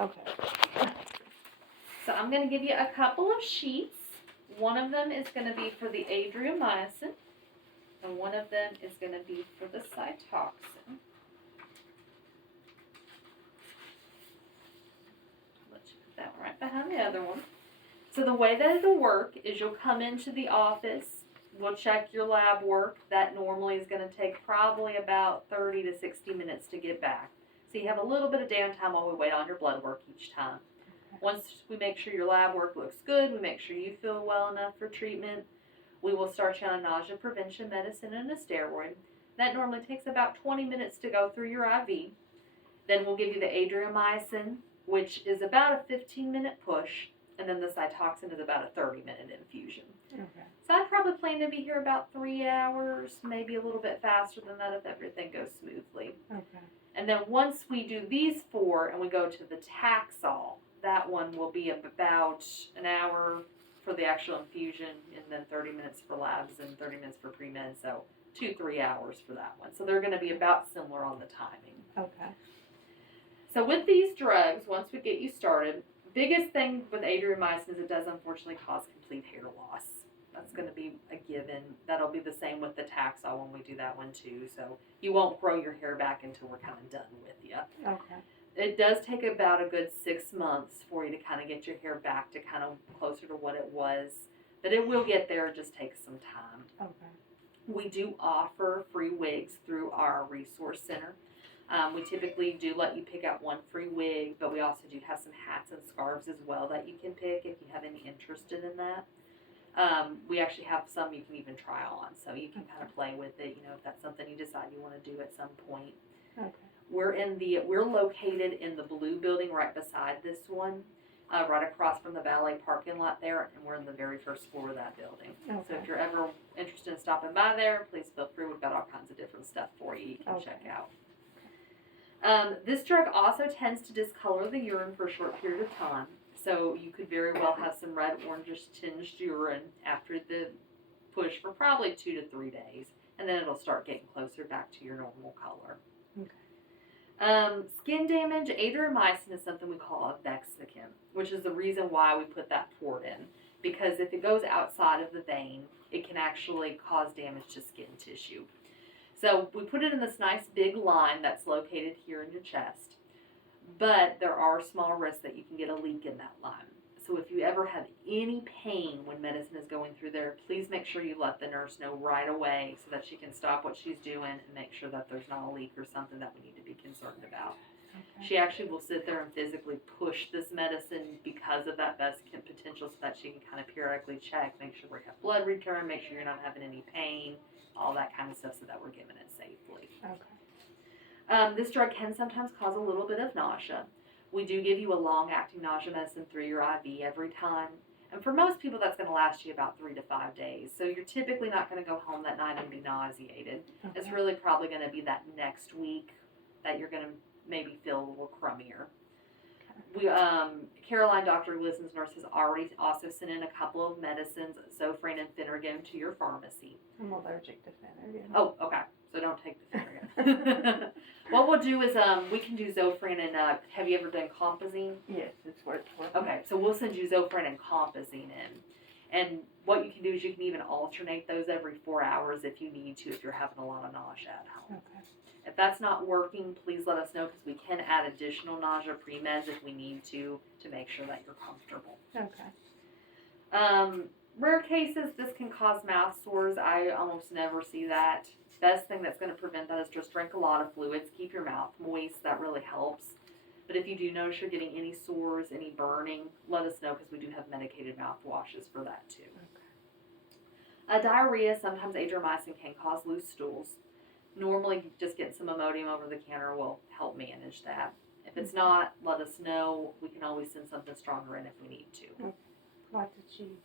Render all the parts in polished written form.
Okay. So I'm going to give you a couple of sheets. One of them is going to be for the adriamycin, and one of them is going to be for the Cytoxan. Let you put that one right behind the other one. So the way that it'll work is you'll come into the office, we'll check your lab work. That normally is going to take probably about 30 to 60 minutes to get back. So you have a little bit of downtime while we wait on your blood work each time. Once we make sure your lab work looks good, we make sure you feel well enough for treatment, we will start you on a nausea prevention medicine and a steroid. That normally takes about 20 minutes to go through your IV. Then we'll give you the adriamycin, which is about a 15-minute push, and then the Cytoxan is about a 30-minute infusion. Okay. So I'd probably plan to be here about 3 hours, maybe a little bit faster than that if everything goes smoothly. Okay. And then once we do these 4 and we go to the Taxol, that one will be about an hour for the actual infusion and then 30 minutes for labs and 30 minutes for pre-med, so 2-3 hours for that one. So they're going to be about similar on the timing. Okay. So with these drugs, once we get you started, biggest thing with adriamycin is it does unfortunately cause complete hair loss. That's going to be a given. That'll be the same with the Taxol when we do that one too. So you won't grow your hair back until we're kind of done with you. Okay. It does take about a good 6 months for you to kind of get your hair back to kind of closer to what it was. But it will get there, it just takes some time. Okay. We do offer free wigs through our resource center. We typically do let you pick out one free wig, but we also do have some hats and scarves as well that you can pick if you have any interest in that. We actually have some you can even try on, so you can kind of play with it, you know, if that's something you decide you want to do at some point. Okay. We're located in the blue building right beside this one, right across from the valet parking lot there, and we're in the very first floor of that building. Okay. So if you're ever interested in stopping by there, please feel free. We've got all kinds of different stuff for you can check out. This drug also tends to discolor the urine for a short period of time. So you could very well have some red orangish tinged urine after the push for probably 2 to 3 days. And then it'll start getting closer back to your normal color. Okay. Skin damage, adriamycin is something we call a vexicant, which is the reason why we put that port in. Because if it goes outside of the vein, it can actually cause damage to skin tissue. So we put it in this nice big line that's located here in your chest. But there are small risks that you can get a leak in that line. So if you ever have any pain when medicine is going through there, please make sure you let the nurse know right away so that she can stop what she's doing and make sure that there's not a leak or something that we need to be concerned about. Okay. She actually will sit there and physically push this medicine because of that vesicant potential so that she can kind of periodically check, make sure we have blood return, make sure you're not having any pain, all that kind of stuff so that we're giving it safely. Okay. This drug can sometimes cause a little bit of nausea. We do give you a long-acting nausea medicine through your IV every time. And for most people, that's going to last you about 3 to 5 days. So you're typically not going to go home that night and be nauseated. Okay. It's really probably going to be that next week that you're going to maybe feel a little crummier. We, Caroline, Dr. Lison's nurse, has already also sent in a couple of medicines, Zofran and Phenergan, to your pharmacy. I'm allergic to Phenergan. Oh, okay. So don't take the Phenergan. What we'll do is we can do Zofran and, have you ever done Compazine? Yes, it's worth it. Okay, so we'll send you Zofran and Compazine in. And what you can do is you can even alternate those every 4 hours if you need to, if you're having a lot of nausea at home. Okay. If that's not working, please let us know because we can add additional nausea pre-meds if we need to make sure that you're comfortable. Okay. Rare cases, this can cause mouth sores. I almost never see that. Best thing that's going to prevent that is just drink a lot of fluids. Keep your mouth moist. That really helps. But if you do notice you're getting any sores, any burning, let us know because we do have medicated mouthwashes for that too. Okay. Diarrhea, sometimes adriamycin can cause loose stools. Normally, just getting some Imodium over the counter will help manage that. If it's not, let us know. We can always send something stronger in if we need to. Lots of cheese.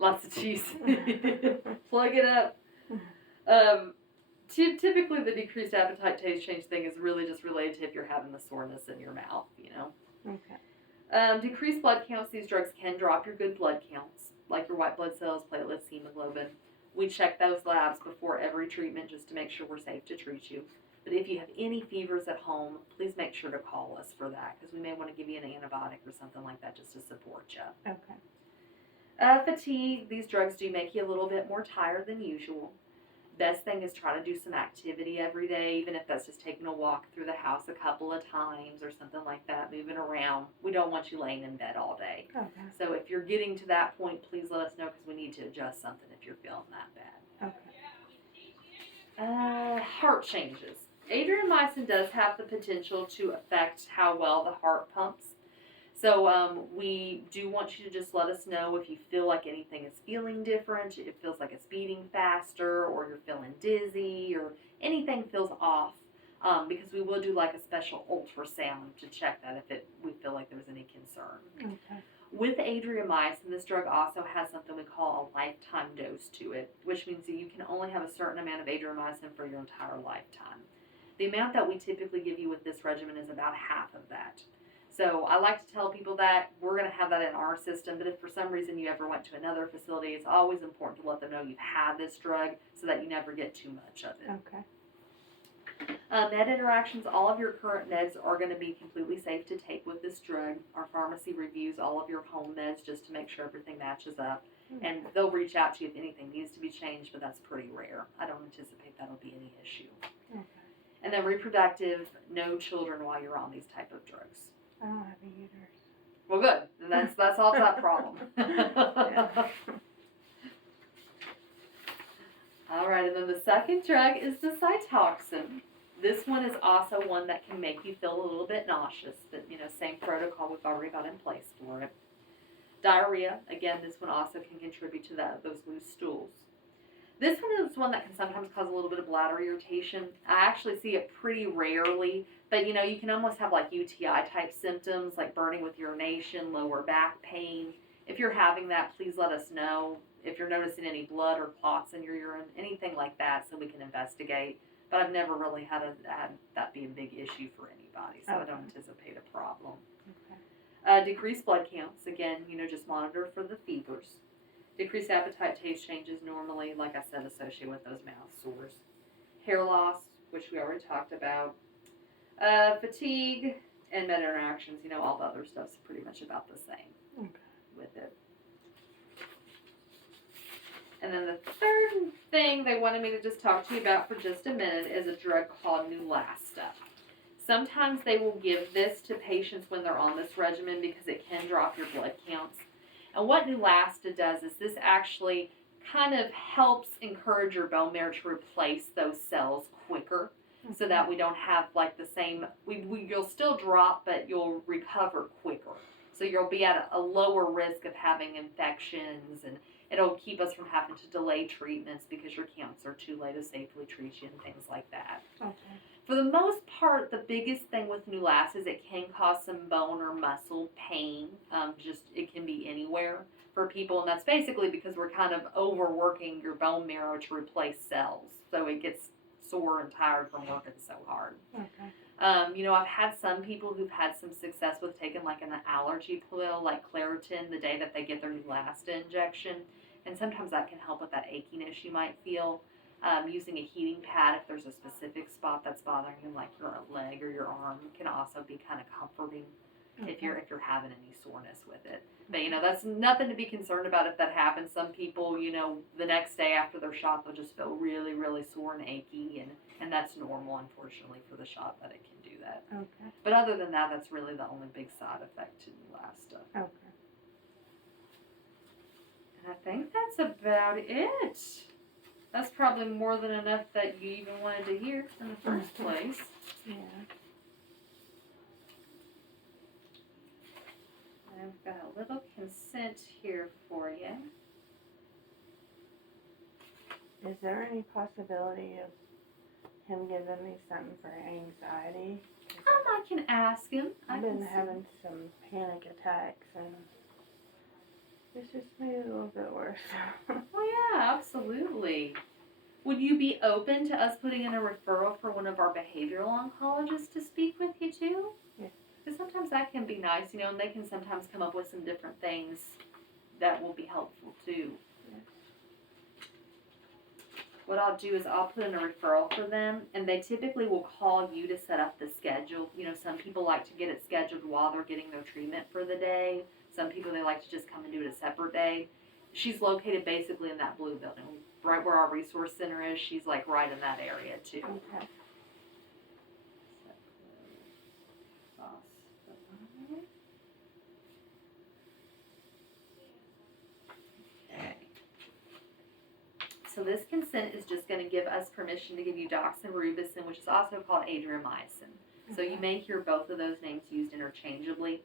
Lots of cheese. Plug it up. Typically, the decreased appetite, taste change thing is really just related to if you're having the soreness in your mouth, you know. Okay. Decreased blood counts, these drugs can drop your good blood counts, like your white blood cells, platelets, hemoglobin. We check those labs before every treatment just to make sure we're safe to treat you. But if you have any fevers at home, please make sure to call us for that, because we may want to give you an antibiotic or something like that just to support you. Okay. Fatigue, these drugs do make you a little bit more tired than usual. Best thing is try to do some activity every day, even if that's just taking a walk through the house a couple of times or something like that, moving around. We don't want you laying in bed all day. Okay. So if you're getting to that point, please let us know, because we need to adjust something if you're feeling that bad. Okay. Heart changes. Adriamycin does have the potential to affect how well the heart pumps. So we do want you to just let us know if you feel like anything is feeling different, if it feels like it's beating faster, or you're feeling dizzy, or anything feels off, because we will do like a special ultrasound to check that if we feel like there's any concern. Okay. With Adriamycin, this drug also has something we call a lifetime dose to it, which means that you can only have a certain amount of Adriamycin for your entire lifetime. The amount that we typically give you with this regimen is about half of that. So I like to tell people that we're going to have that in our system, but if for some reason you ever went to another facility, it's always important to let them know you've had this drug so that you never get too much of it. Okay. Med interactions, all of your current meds are going to be completely safe to take with this drug. Our pharmacy reviews all of your home meds just to make sure everything matches up. And they'll reach out to you if anything needs to be changed, but that's pretty rare. I don't anticipate that'll be any issue. Okay. And then reproductive, no children while you're on these type of drugs. I don't have a uterus. Well, good. And that solves that problem. All right, and then the second drug is the Cytoxan. This one is also one that can make you feel a little bit nauseous, but same protocol we've already got in place for it. Diarrhea, again, this one also can contribute to those loose stools. This one is one that can sometimes cause a little bit of bladder irritation. I actually see it pretty rarely, but you can almost have like UTI type symptoms like burning with urination, lower back pain. If you're having that, please let us know. If you're noticing any blood or clots in your urine, anything like that, so we can investigate. But I've never really had that be a big issue for anybody, so I don't anticipate a problem. Okay. Decreased blood counts, again, just monitor for the fevers. Decreased appetite, taste changes normally, like I said, associated with those mouth sores. Hair loss, which we already talked about. Fatigue and med interactions, all the other stuff's pretty much about the same with it. And then the third thing they wanted me to just talk to you about for just a minute is a drug called Neulasta. Sometimes they will give this to patients when they're on this regimen because it can drop your blood counts. And what Neulasta does is this actually kind of helps encourage your bone marrow to replace those cells quicker, so that we don't have like the same, you'll still drop, but you'll recover quicker. So you'll be at a lower risk of having infections, and it'll keep us from having to delay treatments because your counts are too low to safely treat you and things like that. Okay. For the most part, the biggest thing with Neulasta is it can cause some bone or muscle pain. It can be anywhere for people, and that's basically because we're kind of overworking your bone marrow to replace cells, so it gets sore and tired from working so hard. Okay. I've had some people who've had some success with taking like an allergy pill like Claritin the day that they get their Neulasta injection, and sometimes that can help with that achiness you might feel. Using a heating pad if there's a specific spot that's bothering you, like your leg or your arm, can also be kind of comforting if you're having any soreness with it. But that's nothing to be concerned about if that happens. Some people, the next day after their shot, they'll just feel really, really sore and achy, and that's normal, unfortunately, for the shot that it can do that. Okay. But other than that, that's really the only big side effect to Neulasta. Okay. And I think that's about it. That's probably more than enough that you even wanted to hear in the first place. Yeah. I've got a little consent here for you. Is there any possibility of him giving me something for anxiety? I can ask him. I've been having some panic attacks, and it's just made it a little bit worse. Well, yeah, absolutely. Would you be open to us putting in a referral for one of our behavioral oncologists to speak with you too? Yeah. Because sometimes that can be nice, and they can sometimes come up with some different things that will be helpful too. what I'll do is I'll put in a referral for them, and they typically will call you to set up the schedule. You know, some people like to get it scheduled while they're getting their treatment for the day. Some people, they like to just come and do it a separate day. She's located basically in that blue building, right where our resource center is. She's like right in that area too. Okay. So this consent is just going to give us permission to give you doxorubicin, which is also called adriamycin. So you may hear both of those names used interchangeably.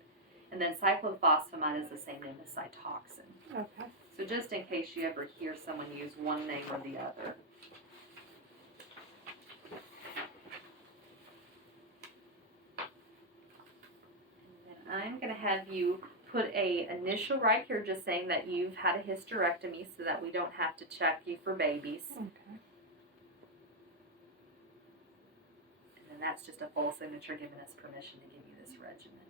And then cyclophosphamide is the same name as Cytoxin. Okay. So just in case you ever hear someone use one name or the other. And then I'm going to have you put a initial right here just saying that you've had a hysterectomy so that we don't have to check you for babies. Okay. And then that's just a full signature giving us permission to give you this regimen.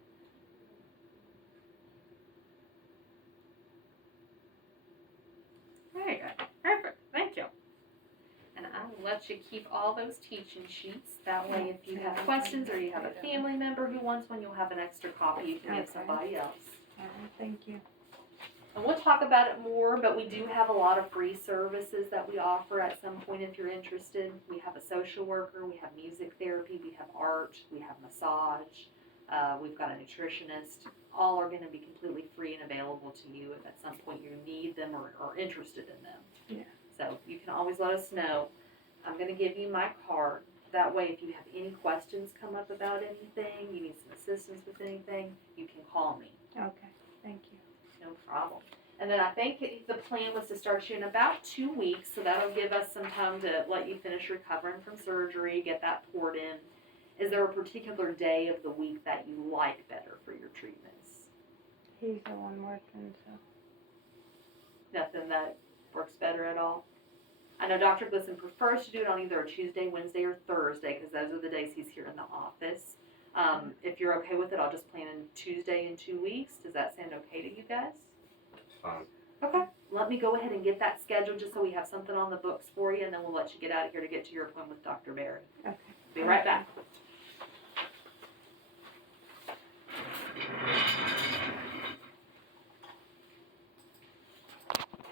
Very good. Perfect. Thank you. And I will let you keep all those teaching sheets. That way if you have questions or you have a family member who wants one, you'll have an extra copy you can give Okay. somebody else. All right, thank you. And we'll talk about it more, but we do have a lot of free services that we offer at some point if you're interested. We have a social worker, we have music therapy, we have art, we have massage, we've got a nutritionist. All are going to be completely free and available to you if at some point you need them or are interested in them. Yeah. So you can always let us know. I'm going to give you my card. That way if you have any questions come up about anything, you need some assistance with anything, you can call me. Okay, thank you. No problem. And then I think the plan was to start you in about 2 weeks, so that'll give us some time to let you finish recovering from surgery, get that poured in. Is there a particular day of the week that you like better for your treatments? He's the one working, so. Nothing that works better at all? I know Dr. Glisson prefers to do it on either a Tuesday, Wednesday, or Thursday, because those are the days he's here in the office. If you're okay with it, I'll just plan in Tuesday in 2 weeks. Does that sound okay to you guys? Fine. Okay. Let me go ahead and get that scheduled just so we have something on the books for you, and then we'll let you get out of here to get to your appointment with Dr. Barry. Okay. Be right back.